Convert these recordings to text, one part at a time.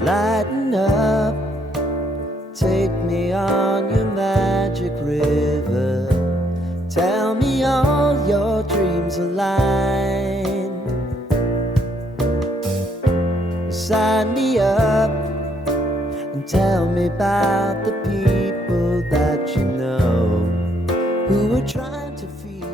Lighten up, take me on your magic river. Tell me all your dreams align. Sign me up and tell me about the people that you know who are trying to feel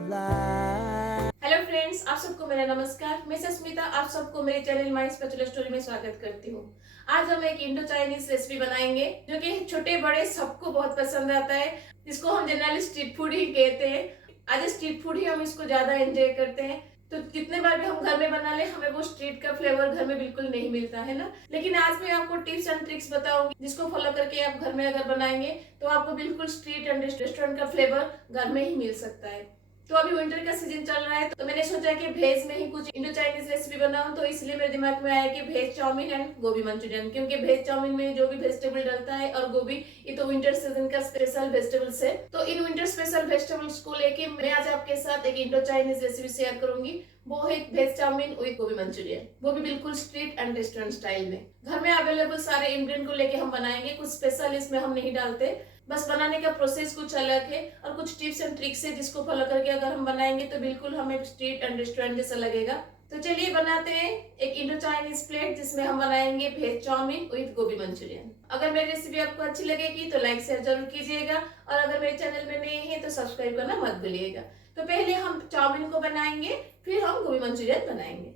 alive. Hello friends, आप सबको मेरा नमस्कार। मैं सस्मिता आप सबको मेरे channel my special story में स्वागत करती हूँ। आज हम एक इंडो चाइनीज रेसिपी बनाएंगे जो कि छोटे बड़े सबको बहुत पसंद आता है, जिसको हम जनरली स्ट्रीट फूड ही कहते हैं। आज स्ट्रीट फूड ही हम इसको ज्यादा एंजॉय करते हैं, तो जितने बार भी हम घर में बना ले हमें वो स्ट्रीट का फ्लेवर घर में बिल्कुल नहीं मिलता है ना। लेकिन आज मैं आपको टिप्स एंड ट्रिक्स बताऊंगी जिसको फॉलो करके आप घर में अगर बनाएंगे तो आपको बिल्कुल स्ट्रीट एंड रेस्टोरेंट का फ्लेवर घर में ही मिल सकता है। तो अभी विंटर का सीजन चल रहा है, तो मैंने सोचा कि वेज में ही कुछ इंडो चाइनीज रेसिपी बनाऊं, तो इसलिए मेरे दिमाग में आया कि वेज चाउमीन एंड गोभी मंचूरियन। क्योंकि वेज चाउमीन में जो भी वेजिटेबल डलता है और गोभी, ये तो विंटर सीजन का स्पेशल वेजिटेबल्स है। तो इन विंटर स्पेशल वेजिटेबल्स को लेके मैं आज आपके साथ एक इंडो चाइनीज रेसिपी शेयर करूंगी। वो है वेज चाउमीन विद गोभी मंचूरियन, वो भी बिल्कुल स्ट्रीट एंड रेस्टोरेंट स्टाइल में। घर में अवेलेबल सारे इंग्रेडिएंट को लेके हम बनाएंगे, कुछ स्पेशल इसमें हम नहीं डालते, बस बनाने का प्रोसेस कुछ अलग है और कुछ टिप्स एंड ट्रिक्स है जिसको फॉलो करके अगर हम बनाएंगे तो बिल्कुल हमें स्ट्रीट एंड रेस्टोरेंट जैसा लगेगा। तो चलिए बनाते हैं एक इंडो चाइनीज प्लेट जिसमें हम बनाएंगे वेज चाउमीन विद गोभी मंचूरियन। अगर मेरी रेसिपी आपको अच्छी लगेगी तो लाइक शेयर जरूर कीजिएगा, और अगर मेरे चैनल में नए हैं तो सब्सक्राइब करना मत भूलिएगा। तो पहले हम चाउमीन को बनाएंगे, फिर हम गोभी मंचूरियन बनाएंगे।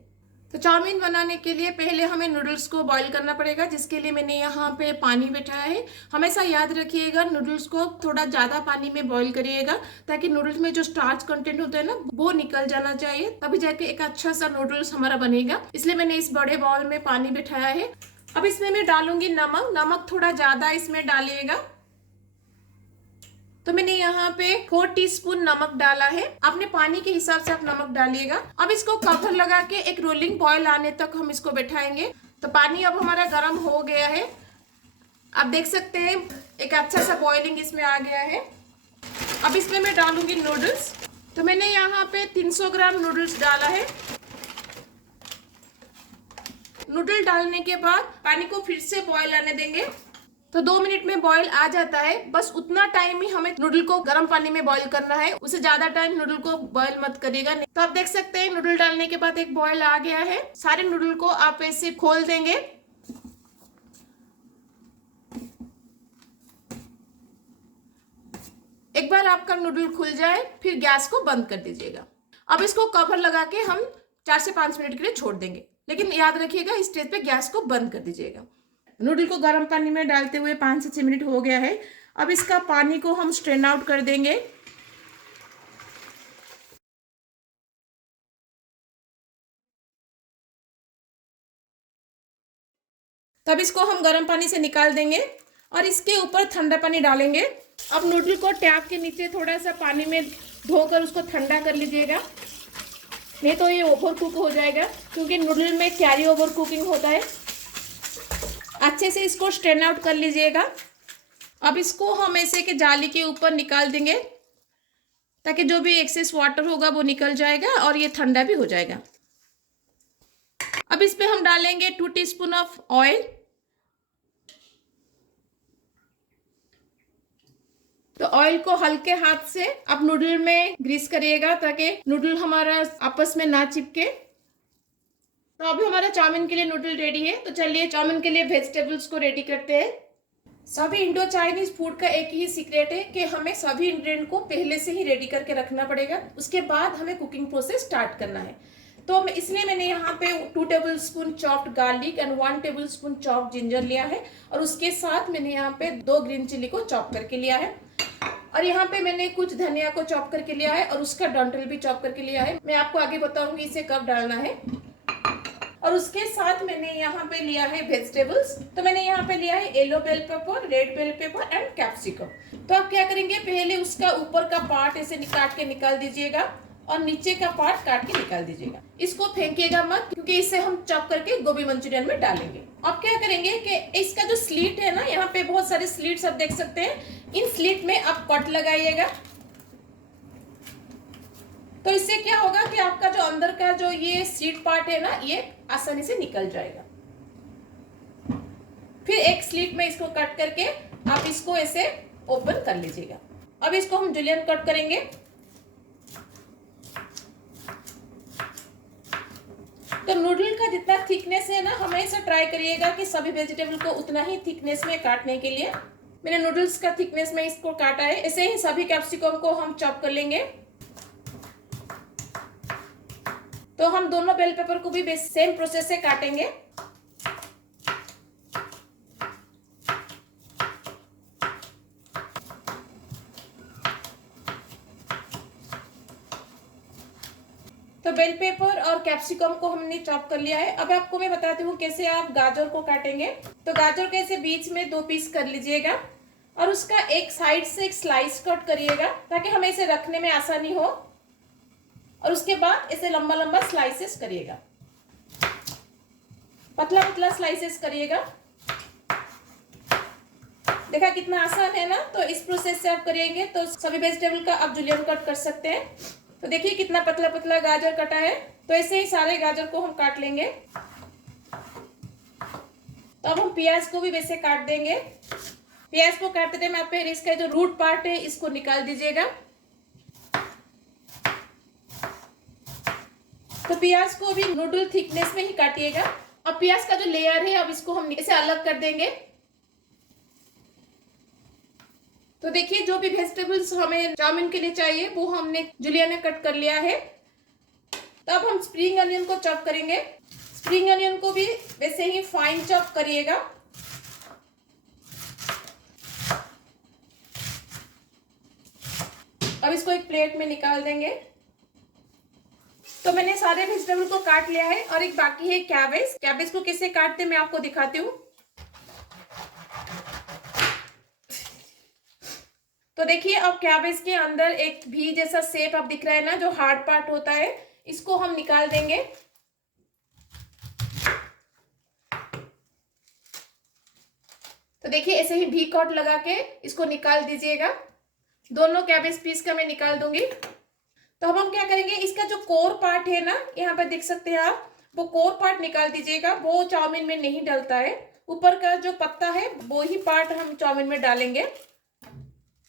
तो चाउमीन बनाने के लिए पहले हमें नूडल्स को बॉईल करना पड़ेगा, जिसके लिए मैंने यहाँ पे पानी बिठाया है। हमेशा याद रखिएगा नूडल्स को थोड़ा ज़्यादा पानी में बॉईल करिएगा, ताकि नूडल्स में जो स्टार्च कंटेंट होता है ना वो निकल जाना चाहिए, तभी जाके एक अच्छा सा नूडल्स हमारा बनेगा। इसलिए मैंने इस बड़े बाउल में पानी बिठाया है। अब इसमें मैं डालूंगी नमक। नमक थोड़ा ज़्यादा इसमें डालिएगा। तो मैंने यहाँ पे 4 टीस्पून नमक डाला है। अपने पानी के हिसाब से आप नमक डालिएगा। अब इसको कवर लगा के एक रोलिंग बॉयल आने तक हम इसको बैठाएंगे। तो पानी अब हमारा गर्म हो गया है, आप देख सकते हैं एक अच्छा सा बॉइलिंग इसमें आ गया है। अब इसमें मैं डालूंगी नूडल्स। तो मैंने यहाँ पे 300 ग्राम नूडल्स डाला है। नूडल डालने के बाद पानी को फिर से बॉयल आने देंगे। तो 2 मिनट में बॉईल आ जाता है, बस उतना टाइम ही हमें नूडल को गर्म पानी में बॉईल करना है, उससे ज्यादा टाइम नूडल को बॉईल मत करिएगा। तो आप देख सकते हैं नूडल डालने के बाद एक बॉईल आ गया है। सारे नूडल को आप ऐसे खोल देंगे। एक बार आपका नूडल खुल जाए फिर गैस को बंद कर दीजिएगा। अब इसको कवर लगा के हम 4 से 5 मिनट के लिए छोड़ देंगे, लेकिन याद रखिएगा इस स्टेज पे गैस को बंद कर दीजिएगा। नूडल को गर्म पानी में डालते हुए 5 से 6 मिनट हो गया है। अब इसका पानी को हम स्ट्रेन आउट कर देंगे। तब इसको हम गर्म पानी से निकाल देंगे और इसके ऊपर ठंडा पानी डालेंगे। अब नूडल को टैप के नीचे थोड़ा सा पानी में धोकर उसको ठंडा कर लीजिएगा, नहीं तो ये ओवर कुक हो जाएगा, क्योंकि नूडल में कैरी ओवर कुकिंग होता है। अच्छे से इसको स्ट्रेन आउट कर लीजिएगा। अब इसको हम ऐसे के जाली के ऊपर निकाल देंगे, ताकि जो भी एक्सेस वाटर होगा वो निकल जाएगा और ये ठंडा भी हो जाएगा। अब इस पे हम डालेंगे 2 टीस्पून ऑफ ऑयल। तो ऑयल को हल्के हाथ से आप नूडल में ग्रीस करिएगा, ताकि नूडल हमारा आपस में ना चिपके। तो अभी हमारा चाउमीन के लिए नूडल रेडी है। तो चलिए चाउमीन के लिए वेजिटेबल्स को रेडी करते हैं। सभी इंडो चाइनीज फूड का एक ही सीक्रेट है कि हमें सभी इंग्रेडिएंट को पहले से ही रेडी करके रखना पड़ेगा, उसके बाद हमें कुकिंग प्रोसेस स्टार्ट करना है। तो इसलिए मैंने यहाँ पे 2 tablespoon chopped garlic and 1 tablespoon chopped ginger लिया है, और उसके साथ मैंने यहाँ पे 2 ग्रीन चिली को चॉप करके लिया है, और यहाँ पे मैंने कुछ धनिया को चॉप करके लिया है और उसका डंठल भी चॉप करके लिया है। मैं आपको आगे बताऊंगी इसे कब डालना है। और उसके साथ मैंने यहाँ पे लिया है वेजिटेबल्स। तो मैंने यहाँ पे लिया है yellow bell pepper, red bell pepper and capsicum. तो आप क्या करेंगे, पहले उसका ऊपर का पार्ट ऐसे काट के निकाल दीजिएगा और नीचे का पार्ट काट के निकाल दीजिएगा। इसको फेंकिएगा मत, क्योंकि इसे हम चॉप करके गोभी मंचूरियन में डालेंगे। आप क्या करेंगे कि इसका जो स्लीट है ना, यहाँ पे बहुत सारे स्लीट्स आप देख सकते हैं, इन स्लीट में आप कट लगाइएगा। तो इससे क्या होगा कि आपका जो अंदर का जो ये सीड पार्ट है ना, ये आसानी से निकल जाएगा। फिर एक स्लिट में इसको कट करके आप इसको ऐसे ओपन कर लीजिएगा। अब इसको हम जूलियन कट करेंगे। तो नूडल का जितना थिकनेस है ना, हमेशा ट्राई करिएगा कि सभी वेजिटेबल को उतना ही थिकनेस में काटने के लिए। मैंने नूडल्स का थिकनेस में इसको काटा है। ऐसे ही सभी कैप्सिकम को हम चॉप कर लेंगे। तो हम दोनों बेल पेपर को भी सेम प्रोसेस से काटेंगे। तो बेल पेपर और कैप्सिकम को हमने चॉप कर लिया है। अब आपको मैं बताती हूँ कैसे आप गाजर को काटेंगे। तो गाजर को ऐसे बीच में 2 पीस कर लीजिएगा और उसका एक साइड से एक स्लाइस कट करिएगा ताकि हमें इसे रखने में आसानी हो। और उसके बाद इसे लंबा लंबा स्लाइसेस करिएगा, पतला पतला स्लाइसेस करिएगा। देखा कितना आसान है ना। तो इस प्रोसेस से आप करेंगे तो सभी वेजिटेबल का आप जूलियन कट कर सकते हैं। तो देखिए कितना पतला पतला गाजर कटा है। तो ऐसे ही सारे गाजर को हम काट लेंगे। तो अब हम प्याज को भी वैसे काट देंगे। प्याज को काटते टाइम आप फिर इसका जो रूट पार्ट है इसको निकाल दीजिएगा। तो प्याज को भी नूडल थिकनेस में ही काटिएगा। अब प्याज का जो लेयर है अब इसको हम इसे अलग कर देंगे। तो देखिए जो भी वेजिटेबल्स हमें चाउमीन के लिए चाहिए वो हमने जूलियन ने कट कर लिया है। तो अब हम स्प्रिंग अनियन को चॉप करेंगे। स्प्रिंग अनियन को भी वैसे ही फाइन चॉप करिएगा। अब इसको एक प्लेट में निकाल देंगे। तो मैंने सारे वेजिटेबल को काट लिया है और एक बाकी है कैबेज। कैबेज को कैसे काटते मैं आपको दिखाती हूँ। तो देखिए अब कैबेज के अंदर एक भी जैसा शेप अब दिख रहा है ना, जो हार्ड पार्ट होता है, इसको हम निकाल देंगे। तो देखिए ऐसे ही भी कट लगा के इसको निकाल दीजिएगा। दोनों कैबेज पीस का मैं निकाल दूंगी। तो अब हम क्या करेंगे, इसका जो कोर पार्ट है ना, यहाँ पर देख सकते हैं आप, वो कोर पार्ट निकाल दीजिएगा। वो चाउमीन में नहीं डलता है। ऊपर का जो पत्ता है वो ही पार्ट हम चाउमीन में डालेंगे।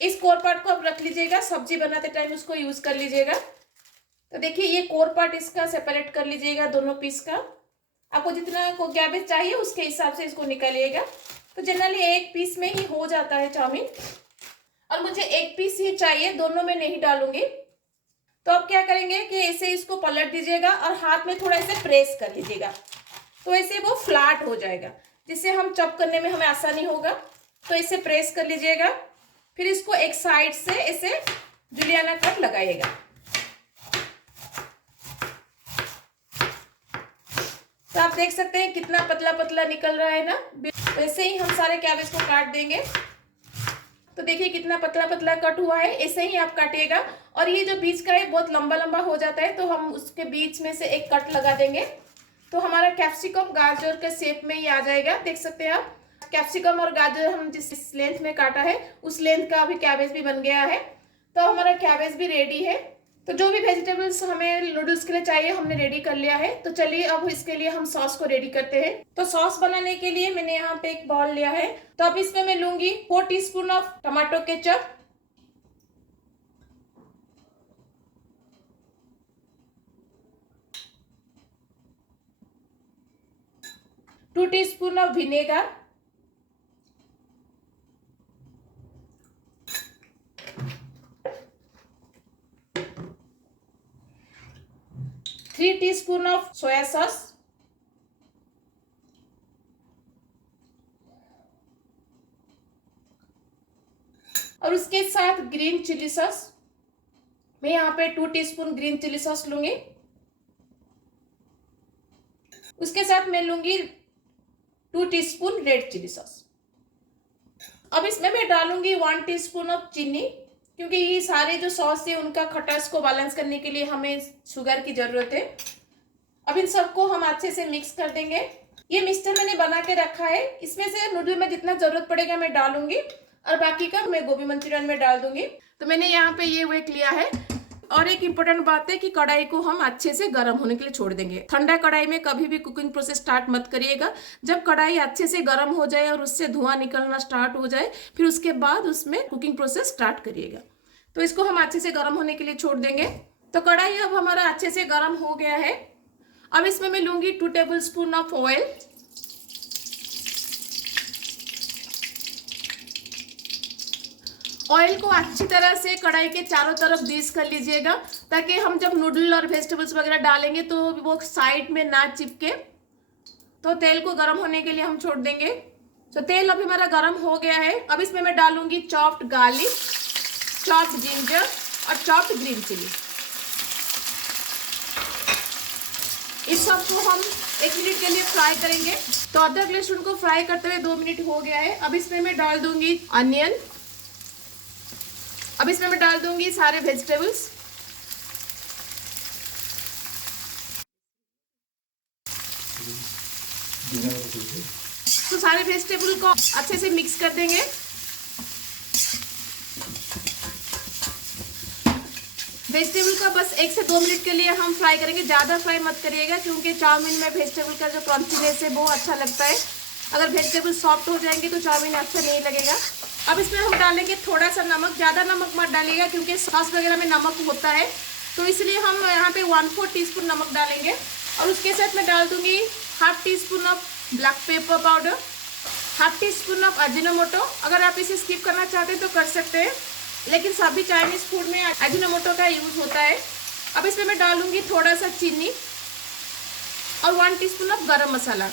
इस कोर पार्ट को आप रख लीजिएगा, सब्जी बनाते टाइम उसको यूज कर लीजिएगा। तो देखिए ये कोर पार्ट इसका सेपरेट कर लीजिएगा दोनों पीस का। आपको जितना को कैबेज चाहिए उसके हिसाब से इसको निकालिएगा। तो जनरली एक पीस में ही हो जाता है चाउमीन, और मुझे एक पीस ही चाहिए, दोनों में नहीं डालूंगी। तो आप क्या करेंगे कि ऐसे इसको पलट दीजिएगा और हाथ में थोड़ा ऐसे प्रेस कर लीजिएगा। तो ऐसे वो फ्लैट हो जाएगा, जिससे हम चॉप करने में हमें आसानी होगा। तो इसे प्रेस कर लीजिएगा। फिर इसको एक साइड से ऐसे जुलियाना कट लगाइएगा। तो आप देख सकते हैं कितना पतला पतला निकल रहा है ना। वैसे ही हम सारे कैबेज को काट देंगे। तो देखिए कितना पतला पतला कट हुआ है, ऐसे ही आप काटिएगा। और ये जो बीच का है बहुत लंबा लंबा हो जाता है, तो हम उसके बीच में से एक कट लगा देंगे। तो हमारा कैप्सिकम गाजर के शेप में ही आ जाएगा। देख सकते हैं आप, कैप्सिकम और गाजर हम जिस लेंथ में काटा है उस लेंथ का अभी कैबेज भी बन गया है। तो हमारा कैबेज भी रेडी है। तो जो भी वेजिटेबल्स हमें नूडल्स के लिए चाहिए हमने रेडी कर लिया है। तो चलिए अब इसके लिए हम सॉस को रेडी करते हैं। तो सॉस बनाने के लिए मैंने यहाँ पे एक बाउल लिया है। तो अब इसमें मैं लूंगी 4 teaspoon of tomato ketchup, 2 teaspoon of vinegar, 3 teaspoon of soya sauce, और उसके साथ ग्रीन चिली सॉस। मैं यहाँ पे 2 टीस्पून ग्रीन चिली सॉस लूंगी। उसके साथ मैं लूंगी 2 टीस्पून रेड चिली सॉस। अब इसमें मैं डालूंगी 1 टीस्पून ऑफ चीनी, क्योंकि ये सारे जो सॉस है उनका खटास को बैलेंस करने के लिए हमें शुगर की जरूरत है। अब इन सबको हम अच्छे से मिक्स कर देंगे। ये मिक्सचर मैंने बना के रखा है, इसमें से नूडल में जितना जरूरत पड़ेगा मैं डालूंगी और बाकी का मैं गोभी मंचूरियन में डाल दूंगी। तो मैंने यहाँ पे ये वेट लिया है और एक इम्पोर्टेंट बात है कि कढ़ाई को हम अच्छे से गर्म होने के लिए छोड़ देंगे। ठंडा कढ़ाई में कभी भी कुकिंग प्रोसेस स्टार्ट मत करिएगा। जब कढ़ाई अच्छे से गर्म हो जाए और उससे धुआं निकलना स्टार्ट हो जाए, फिर उसके बाद उसमें कुकिंग प्रोसेस स्टार्ट करिएगा। तो इसको हम अच्छे से गर्म होने के लिए छोड़ देंगे। तो कढ़ाई अब हमारा अच्छे से गर्म हो गया है। अब इसमें मैं लूंगी 2 टेबलस्पून ऑफ ऑयल। ऑयल को अच्छी तरह से कढ़ाई के चारों तरफ ग्रीस कर लीजिएगा, ताकि हम जब नूडल और वेजिटेबल्स वगैरह डालेंगे तो वो साइड में ना चिपके। तो तेल को गर्म होने के लिए हम छोड़ देंगे। तो तेल अभी हमारा गर्म हो गया है। अब इसमें मैं डालूंगी चॉप्ड गार्लिक, चॉप्ड जिंजर और चॉप्ड ग्रीन चिली। इस सब को हम 1 मिनट के लिए फ्राई करेंगे। तो अदरक लहसुन को फ्राई करते हुए 2 मिनट हो गया है। अब इसमें मैं डाल दूंगी अनियन। अब इसमें मैं डाल दूंगी सारे वेजिटेबल्स। तो सारे वेजिटेबल को अच्छे से मिक्स कर देंगे। वेजिटेबल का बस 1 से 2 मिनट के लिए हम फ्राई करेंगे। ज़्यादा फ्राई मत करिएगा, क्योंकि चाउमीन में वेजिटेबल का जो क्रंचीनेस है वो अच्छा लगता है। अगर वेजिटेबल सॉफ्ट हो जाएंगे तो चाउमीन अच्छा नहीं लगेगा। अब इसमें हम डालेंगे थोड़ा सा नमक। ज़्यादा नमक मत डालिएगा, क्योंकि सॉस वगैरह में नमक होता है। तो इसलिए हम यहाँ पे 1/4 टीस्पून नमक डालेंगे। और उसके साथ मैं डाल दूंगी ½ teaspoon of black pepper powder, ½ teaspoon of Ajinomoto. अगर आप इसे स्किप करना चाहते हैं तो कर सकते हैं, लेकिन सभी चाइनीज फूड में अजीनोमोटो का यूज होता है। अब इसमें मैं डालूंगी थोड़ा सा चीनी और 1 टीस्पून ऑफ गरम मसाला।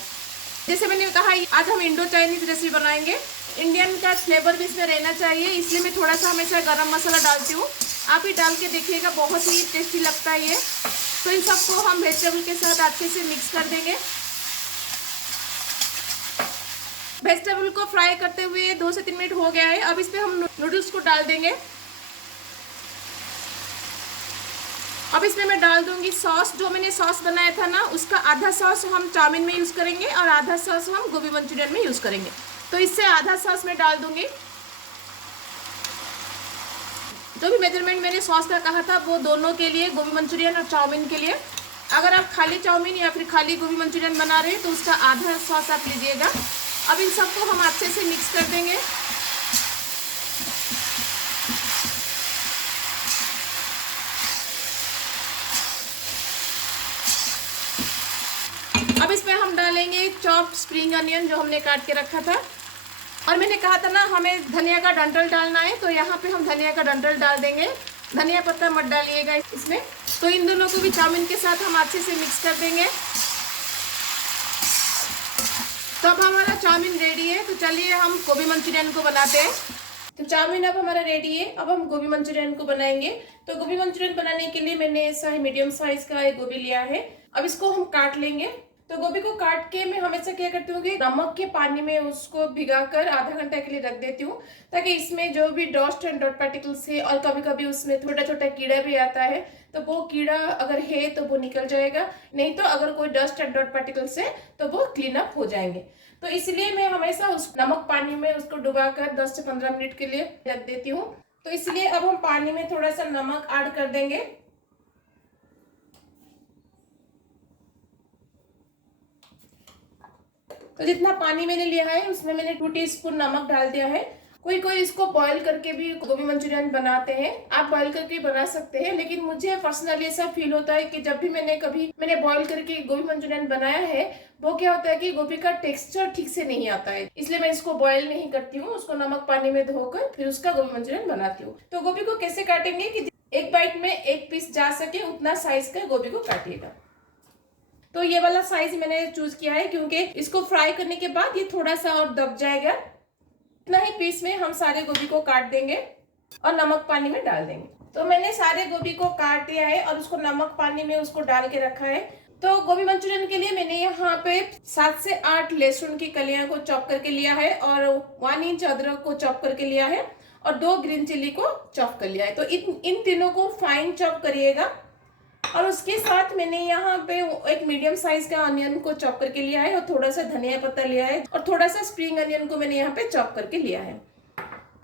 जैसे मैंने कहा, आज हम इंडो चाइनीज रेसिपी बनाएंगे। इंडियन का फ्लेवर भी इसमें रहना चाहिए, इसलिए मैं थोड़ा सा हमेशा गरम मसाला डालती हूँ। आप ही डाल के देखिएगा, बहुत ही टेस्टी लगता है ये। तो इन सबको हम वेजिटेबल के साथ अच्छे से मिक्स कर देंगे। वेजिटेबल को फ्राई करते हुए 2 से 3 मिनट हो गया है। अब इसमें हम नूडल्स को डाल देंगे। अब इसमें मैं डाल दूंगी सॉस। जो मैंने सॉस बनाया था ना, उसका आधा सॉस हम चाउमीन में यूज करेंगे और आधा सॉस हम गोभी मंचूरियन में यूज करेंगे। तो इससे आधा सॉस मैं डाल दूंगी। जो भी मेजरमेंट मैंने सॉस का कहा था वो दोनों के लिए, गोभी मंचूरियन और चाउमीन के लिए। अगर आप खाली चाउमीन या फिर खाली गोभी मंचूरियन बना रहे हैं तो उसका आधा सॉस आप लीजिएगा। अब इन सबको हम अच्छे से मिक्स कर देंगे। अब इसमें हम डालेंगे चॉप्ड स्प्रिंग अनियन जो हमने काट के रखा था। और मैंने कहा था ना हमें धनिया का डंठल डालना है, तो यहाँ पे हम धनिया का डंठल डाल देंगे। धनिया पत्ता मत डालिएगा इसमें। तो इन दोनों को भी चाउमीन के साथ हम अच्छे से मिक्स कर देंगे। तो अब हमारा चाउमीन रेडी है। तो चलिए हम गोभी मंचूरियन को बनाते हैं। तो चाउमीन अब हमारा रेडी है। अब हम गोभी मंचूरियन को बनाएंगे। तो गोभी मंचूरियन बनाने के लिए मैंने ऐसा मीडियम साइज का एक गोभी लिया है। अब इसको हम काट लेंगे। तो गोभी को काट के मैं हमेशा क्या करती हूँ कि नमक के पानी में उसको भिगाकर आधा घंटा के लिए रख देती हूँ, ताकि इसमें जो भी डस्ट एंड डॉट पार्टिकल्स है, और कभी कभी उसमें छोटा छोटा कीड़ा भी आता है, तो वो कीड़ा अगर है तो वो निकल जाएगा, नहीं तो अगर कोई डस्ट एंड डॉट पार्टिकल्स है तो वो क्लीन अप हो जाएंगे। तो इसलिए मैं हमेशा उस नमक पानी में उसको डुबाकर 10 से 15 मिनट के लिए रख देती हूँ। तो इसलिए अब हम पानी में थोड़ा सा नमक ऐड कर देंगे। तो जितना पानी मैंने लिया है उसमें मैंने 2 टीस्पून नमक डाल दिया है। कोई कोई इसको बॉईल करके भी गोभी मंचूरियन बनाते हैं। आप बॉईल करके बना सकते हैं, लेकिन मुझे पर्सनली ऐसा फील होता है कि जब भी मैंने बॉईल करके गोभी मंचूरियन बनाया है, वो क्या होता है कि गोभी का टेक्सचर ठीक से नहीं आता है। इसलिए मैं इसको बॉईल नहीं करती हूँ, उसको नमक पानी में धोकर फिर उसका गोभी मंचूरियन बनाती हूँ। तो गोभी को कैसे काटेंगे कि एक बाइट में 1 पीस जा सके, उतना साइज का गोभी को काटिएगा। तो ये वाला साइज मैंने चूज किया है, क्योंकि इसको फ्राई करने के बाद ये थोड़ा सा और दब जाएगा। इतना ही पीस में हम सारे गोभी को काट देंगे और नमक पानी में डाल देंगे। तो मैंने सारे गोभी को काट दिया है और उसको नमक पानी में उसको डाल के रखा है। तो गोभी मंचूरियन के लिए मैंने यहाँ पे 7 से 8 लहसुन की कलियां को चॉप करके लिया है, और 1 इंच अदरक को चॉप करके लिया है, और 2 ग्रीन चिली को चॉप कर लिया है। तो इन तीनों को फाइन चॉप करिएगा। और उसके साथ मैंने यहाँ पे एक मीडियम साइज का अनियन को चॉप करके लिया है, और थोड़ा सा धनिया पत्ता लिया है, और थोड़ा सा स्प्रिंग अनियन को मैंने यहाँ पे चॉप करके लिया है।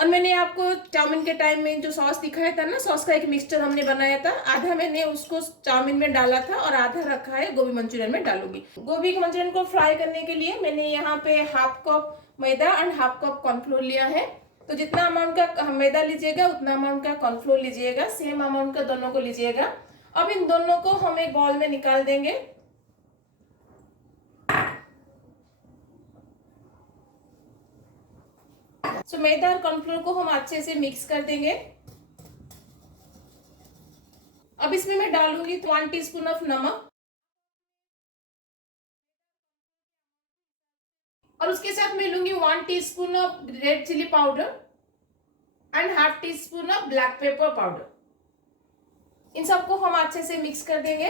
और मैंने आपको चाउमीन के टाइम में जो सॉस दिखाया था ना, सॉस का एक मिक्सचर हमने बनाया था, आधा मैंने उसको चाउमीन में डाला था और आधा रखा है गोभी मंचूरियन में डालूंगी। गोभी मंचूरियन को फ्राई करने के लिए मैंने यहाँ पे half cup maida and half cup cornflour लिया है। तो जितना अमाउंट का मैदा लीजिएगा उतना अमाउंट का कॉर्नफ्लोर लीजिएगा, सेम अमाउंट का दोनों को लीजिएगा। अब इन दोनों को हम एक बाउल में निकाल देंगे। सो मैदा और कॉर्नफ्लोर को हम अच्छे से मिक्स कर देंगे। अब इसमें मैं डालूंगी 1 टीस्पून ऑफ नमक और उसके साथ मैं लूंगी 1 teaspoon of red chilli powder and half teaspoon of black pepper powder. इन सबको हम अच्छे से मिक्स कर देंगे।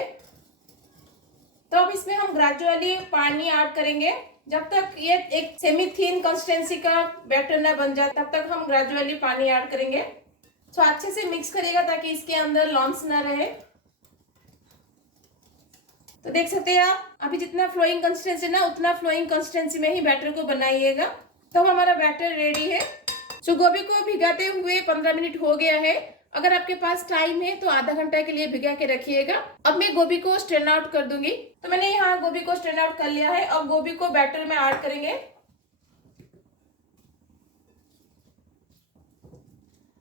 तो अब इसमें हम ग्रेजुअली पानी ऐड करेंगे। जब तक ये एक सेमी थिन कंसिस्टेंसी का बैटर ना बन जाए तब तक हम ग्रेजुअली पानी ऐड करेंगे। तो अच्छे से मिक्स करिएगा ताकि इसके अंदर लम्स ना रहे। तो देख सकते हैं आप, अभी जितना फ्लोइंग कंसिस्टेंसी ना उतना फ्लोइंग कंसिस्टेंसी में ही बैटर को बनाइएगा। तो हमारा बैटर रेडी है। सो गोभी को भिगाते हुए 15 मिनट हो गया है। अगर आपके पास टाइम है तो आधा घंटा के लिए भिगा के रखिएगा। अब मैं गोभी को स्ट्रेन आउट कर दूंगी। तो मैंने यहाँ गोभी को स्ट्रेन आउट कर लिया है। अब गोभी को बैटर में ऐड करेंगे।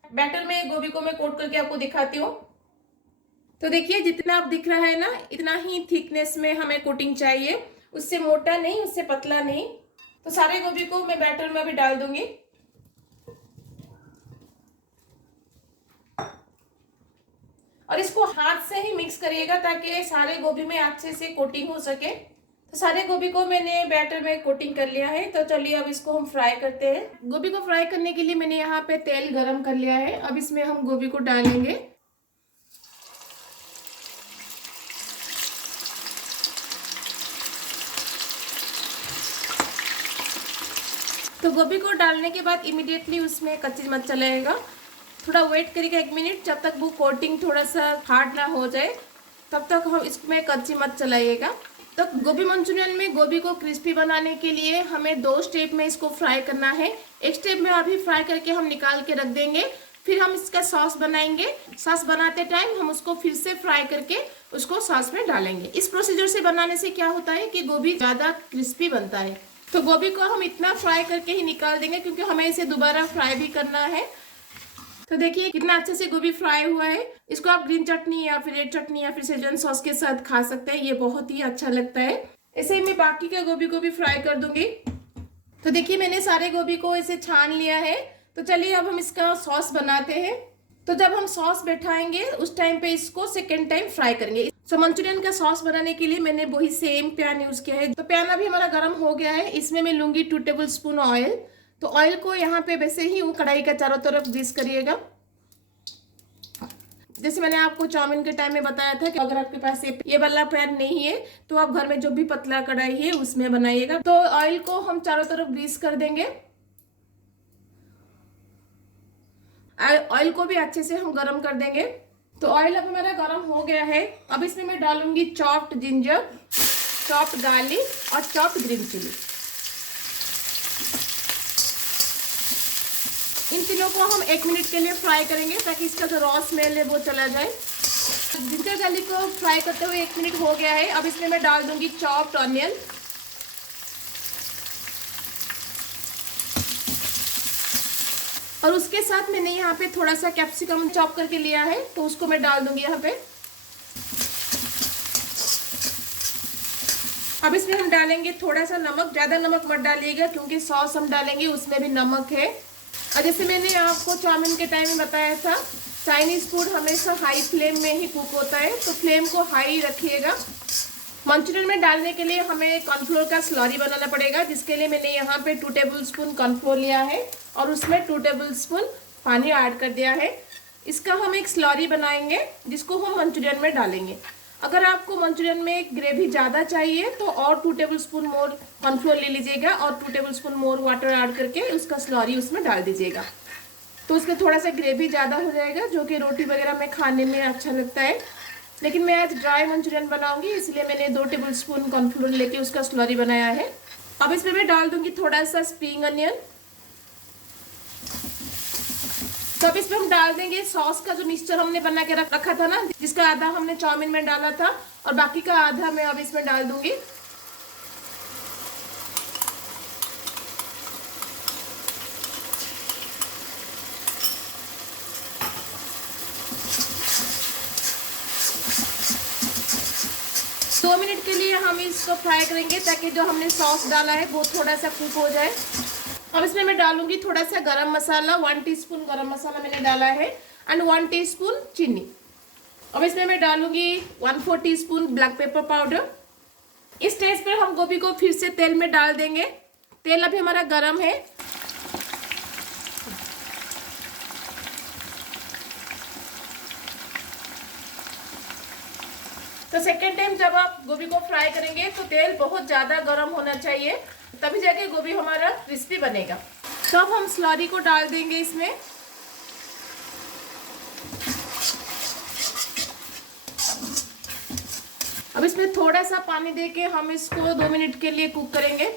बैटर में गोभी को मैं कोट करके आपको दिखाती हूँ। तो देखिए, जितना आप दिख रहा है ना, इतना ही थिकनेस में हमें कोटिंग चाहिए, उससे मोटा नहीं, उससे पतला नहीं। तो सारे गोभी को मैं बैटर में अभी डाल दूंगी और इसको हाथ से ही मिक्स करिएगा ताकि सारे गोभी में अच्छे से कोटिंग हो सके। तो सारे गोभी को मैंने बैटर में कोटिंग कर लिया है। तो चलिए अब इसको हम फ्राई करते हैं। गोभी को फ्राई करने के लिए मैंने यहाँ पे तेल गरम कर लिया है। अब इसमें हम गोभी को डालेंगे। तो गोभी को डालने के बाद इमीडिएटली उसमें कच्ची मत चलाएगा, थोड़ा वेट करिएगा 1 मिनट, जब तक वो कोटिंग थोड़ा सा हार्ड ना हो जाए तब तक हम इसमें कच्ची मत चलाइएगा। तो गोभी मंचूरियन में गोभी को क्रिस्पी बनाने के लिए हमें 2 स्टेप में इसको फ्राई करना है। एक स्टेप में अभी फ्राई करके हम निकाल के रख देंगे, फिर हम इसका सॉस बनाएंगे। सॉस बनाते टाइम हम उसको फिर से फ्राई करके उसको सॉस में डालेंगे। इस प्रोसीजर से बनाने से क्या होता है कि गोभी ज़्यादा क्रिस्पी बनता है। तो गोभी को हम इतना फ्राई करके ही निकाल देंगे क्योंकि हमें इसे दोबारा फ्राई भी करना है। तो देखिए कितना अच्छे से गोभी फ्राई हुआ है। इसको आप ग्रीन चटनी या फिर रेड चटनी या फिर सेजवान सॉस के साथ खा सकते हैं, ये बहुत ही अच्छा लगता है। ऐसे ही मैं बाकी के गोभी को भी फ्राई कर दूंगी। तो देखिए मैंने सारे गोभी को ऐसे छान लिया है। तो चलिए अब हम इसका सॉस बनाते हैं। तो जब हम सॉस बैठाएंगे उस टाइम पे इसको सेकेंड टाइम फ्राई करेंगे। तो मंचूरियन का सॉस बनाने के लिए मैंने वही सेम पैन यूज किया है। तो पैन अभी हमारा गर्म हो गया है। इसमें मैं लूंगी 2 टेबल स्पून ऑयल। तो ऑयल को यहाँ पे वैसे ही वो कढ़ाई का चारों तरफ ग्रीस करिएगा। जैसे मैंने आपको चाउमीन के टाइम में बताया था कि अगर आपके पास ये वाला पैन नहीं है तो आप घर में जो भी पतला कढ़ाई है उसमें बनाइएगा। तो ऑयल को हम चारों तरफ ग्रीस कर देंगे। ऑयल को भी अच्छे से हम गरम कर देंगे। तो ऑयल अब मेरा गरम हो गया है। अब इसमें मैं डालूंगी चॉप्ड जिंजर, चॉप्ड गार्लिक और चॉप्ड ग्रीन चिली। इन तीनों को हम 1 मिनट के लिए फ्राई करेंगे ताकि इसका जो रॉ स्मेल है वो चला जाए। जिंजर गार्लिक को फ्राई करते हुए 1 मिनट हो गया है। अब इसमें मैं डाल दूंगी चॉप्ड ऑनियन, और उसके साथ मैंने यहाँ पे थोड़ा सा कैप्सिकम चॉप करके लिया है तो उसको मैं डाल दूंगी यहाँ पे। अब इसमें हम डालेंगे थोड़ा सा नमक। ज़्यादा नमक मत डालिएगा क्योंकि सॉस हम डालेंगे उसमें भी नमक है। और जैसे मैंने आपको चाउमीन के टाइम में बताया था, चाइनीज़ फूड हमेशा हाई फ्लेम में ही कुक होता है, तो फ्लेम को हाई रखिएगा। मंचूरियन में डालने के लिए हमें कॉर्नफ्लोर का स्लरी बनाना पड़ेगा, जिसके लिए मैंने यहाँ पे 2 टेबल स्पून कॉर्नफ्लोर लिया है और उसमें 2 टेबल स्पून पानी ऐड कर दिया है। इसका हम एक स्लरी बनाएंगे जिसको हम मंचूरियन में डालेंगे। अगर आपको मंचूरियन में ग्रेवी ज़्यादा चाहिए तो और 2 टेबल स्पून मोर कॉर्नफ्लोर ले लीजिएगा और 2 table spoon more water add करके उसका स्लरी उसमें डाल दीजिएगा। तो उसमें थोड़ा सा ग्रेवी ज़्यादा हो जाएगा जो कि रोटी वगैरह में खाने में अच्छा लगता है। लेकिन मैं आज ड्राई मंचूरियन बनाऊंगी इसलिए मैंने 2 टेबल स्पून कॉर्नफ्लोर लेके उसका स्लरी बनाया है। अब इसमें मैं डाल दूंगी थोड़ा सा स्प्रिंग अनियन तो अब इसमें हम डाल देंगे सॉस का जो मिक्सचर हमने बना के रखा था ना, जिसका आधा हमने चाउमीन में डाला था और बाकी का आधा मैं अब इसमें डाल दूंगी। दो मिनट के लिए हम इसको फ्राई करेंगे ताकि जो हमने सॉस डाला है वो थोड़ा सा कुक हो जाए। अब इसमें मैं डालूंगी थोड़ा सा गरम मसाला, 1 टीस्पून गरम मसाला मैंने डाला है एंड 1 टीस्पून चीनी। अब इसमें मैं डालूंगी 1/4 टीस्पून ब्लैक पेपर पाउडर। इस स्टेज पर हम गोभी को फिर से तेल में डाल देंगे। तेल अभी हमारा गरम है। तो सेकेंड टाइम जब आप गोभी को फ्राई करेंगे तो तेल बहुत ज़्यादा गर्म होना चाहिए, तभी जाके गोभी हमारा क्रिस्पी बनेगा। तो अब हम स्लरी को डाल देंगे इसमें। अब इसमें थोड़ा सा पानी देके हम इसको 2 मिनट के लिए कुक करेंगे।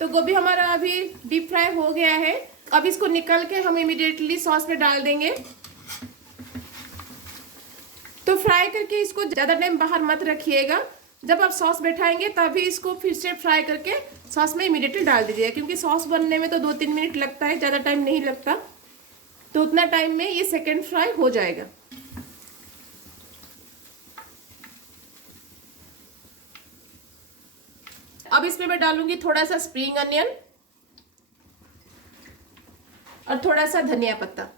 तो गोभी हमारा अभी डीप फ्राई हो गया है। अब इसको निकाल के हम इमीडिएटली सॉस में डाल देंगे। तो फ्राई करके इसको ज़्यादा टाइम बाहर मत रखिएगा। जब आप सॉस बैठाएंगे तभी इसको फिर से फ्राई करके सॉस में इमीडिएटली डाल दीजिएगा, क्योंकि सॉस बनने में तो 2-3 मिनट लगता है, ज़्यादा टाइम नहीं लगता। तो उतना टाइम में ये सेकेंड फ्राई हो जाएगा। अब इसमें मैं डालूंगी थोड़ा सा स्प्रिंग अनियन और थोड़ा सा धनिया पत्ता।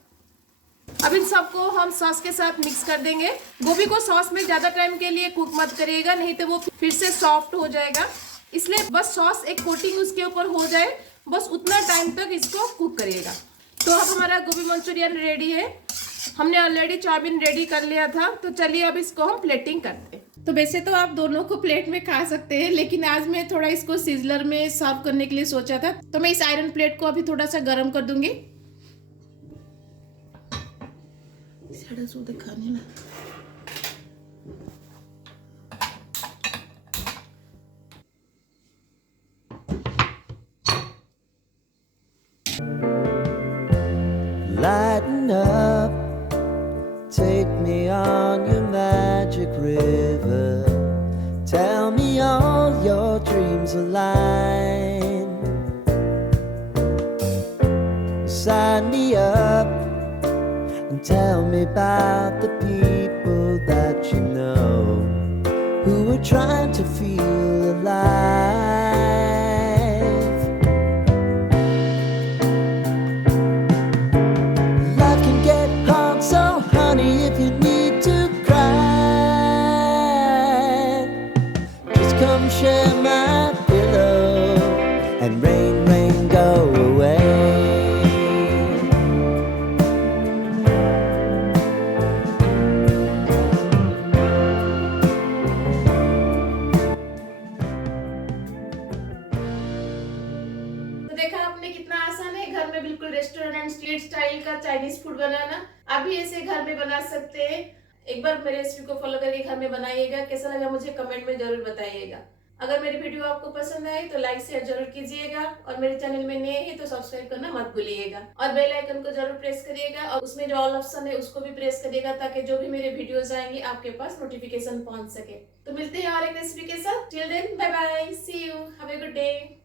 अब इन सबको हम सॉस के साथ मिक्स कर देंगे। गोभी को सॉस में ज़्यादा टाइम के लिए कुक मत करिएगा, नहीं तो वो फिर से सॉफ्ट हो जाएगा। इसलिए बस सॉस एक कोटिंग उसके ऊपर हो जाए, बस उतना टाइम तक इसको कुक करिएगा। तो अब हमारा गोभी मंचूरियन रेडी है। हमने ऑलरेडी चाउमीन रेडी कर लिया था। तो चलिए अब इसको हम प्लेटिंग करते हैं। तो वैसे तो आप दोनों को प्लेट में खा सकते हैं, लेकिन आज मैं थोड़ा इसको सिजलर में सर्व करने के लिए सोचा था। तो मैं इस आयरन प्लेट को अभी थोड़ा सा गर्म कर दूंगी। दिखाने ना। Lighten up, take me on your magic river. Tell me all your dreams align. Sign me up and tell me about the people that you know who are trying to feel alive. Life can get hard, so honey, if you need to cry, just come share my pillow and rain, rain, go away. देखा आपने कितना आसान है घर में बिल्कुल restaurant street style का Chinese food बनाना। आप भी ऐसे घर में बना सकते हैं। एक बार मेरे रेसिपी को फॉलो करके घर में बनाइएगा। कैसा लगा मुझे कमेंट में जरूर बताइएगा। अगर मेरी वीडियो आपको पसंद आए तो लाइक शेयर जरूर कीजिएगा और मेरे चैनल में नए हैं तो सब्सक्राइब करना मत भूलिएगा और बेल आइकन को जरूर प्रेस करिएगा और उसमें जो ऑल ऑप्शन है उसको भी प्रेस करिएगा ताकि जो भी मेरे वीडियोस आएंगे आपके पास नोटिफिकेशन पहुंच सके। तो मिलते हैं और एक रेसिपी के साथ। Till then bye bye, see you, have a good day.